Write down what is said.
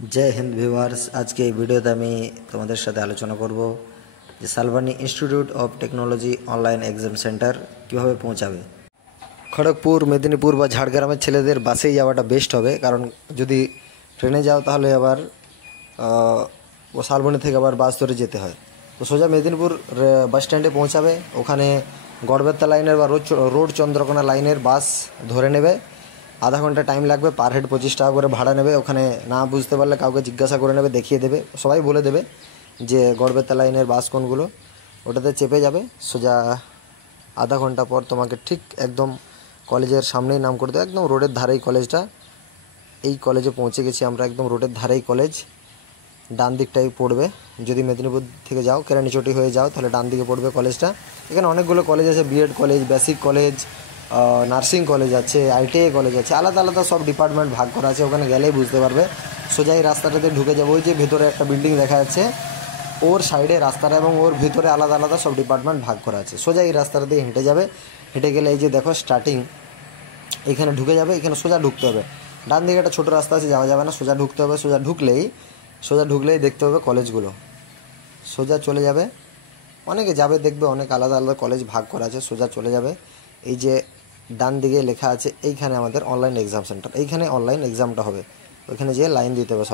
जय हिंद व्यूअर्स। आज के ভিডিওতে আমি তোমাদের সাথে আলোচনা করব যে Salboni institute of technology online exam centre কিভাবে পৌঁছাবে। খড়গপুর, মেদিনীপুর বা ঝাড়গ্রামের ছেলেদের বাসেই যাওয়াটা বেস্ট হবে, কারণ যদি ট্রেনে যাও তাহলে আবার ও শালবনী থেকে আবার বাস ধরে যেতে হয়। তো সোজা মেদিনীপুর বাস স্ট্যান্ডে পৌঁছাবে, ওখানে গড়বেতা লাইনের বা রোড চন্দ্রকোনা লাইনের বাস ধরে নেবে। আধা ঘন্টা টাইম লাগবে, পার হেড 25 টাকা করে ভাড়া নেবে। ওখানে না বুঝতে পারলে কাউকে জিজ্ঞাসা করে নেবে, দেখিয়ে দেবে, সবাই বলে দেবে যে গড়বেতা লাইনের বাস কোনগুলো। ওটাতে চেপে যাবে, সোজা আধা ঘন্টা পর তোমাকে ঠিক একদম কলেজের সামনেই নাম করে দেবে, একদম রোডের ধারেই কলেজটা। এই কলেজে পৌঁছে গেছি আমরা, একদম রোডের ধারেই কলেজ। ডান দিকটাই পড়বে, যদি মেদিনীপুর থেকে যাও কেরানিচটি হয়ে যাও তাহলে ডান দিকে পড়বে কলেজটা। এখানে অনেকগুলো কলেজ আছে, BEd college, basic college, nursing college আছে, আইটিআই কলেজ আছে, আলাদা আলাদা সব ডিপার্টমেন্ট ভাগ করা আছে। ওখানে গেলেই বুঝতে পারবে। সোজা এই রাস্তাটাতে ঢুকে যাবো, ওই যে ভেতরে একটা বিল্ডিং দেখা যাচ্ছে, ওর সাইডে রাস্তাটা এবং ওর ভিতরে আলাদা আলাদা সব ডিপার্টমেন্ট ভাগ করা আছে। সোজা এই রাস্তাটা দিয়ে হেঁটে যাবে, হেঁটে গেলে এই যে দেখো স্টার্টিং, এখানে ঢুকে যাবে। এখানে সোজা ঢুকতে হবে, ডান দিকে একটা ছোটো রাস্তা আছে, যাওয়া যাবে না, সোজা ঢুকতে হবে। সোজা ঢুকলেই দেখতে হবে কলেজগুলো। সোজা চলে যাবে, অনেকে যাবে দেখবে, অনেক আলাদা আলাদা কলেজ ভাগ করা আছে। সোজা চলে যাবে, এই যে ডান দিকে লেখা আছে এইখানে আমাদের অনলাইন এক্সাম সেন্টার, এইখানে অনলাইন এক্সামটা হবে। ওইখানে যেয়ে লাইন দিতে হবে।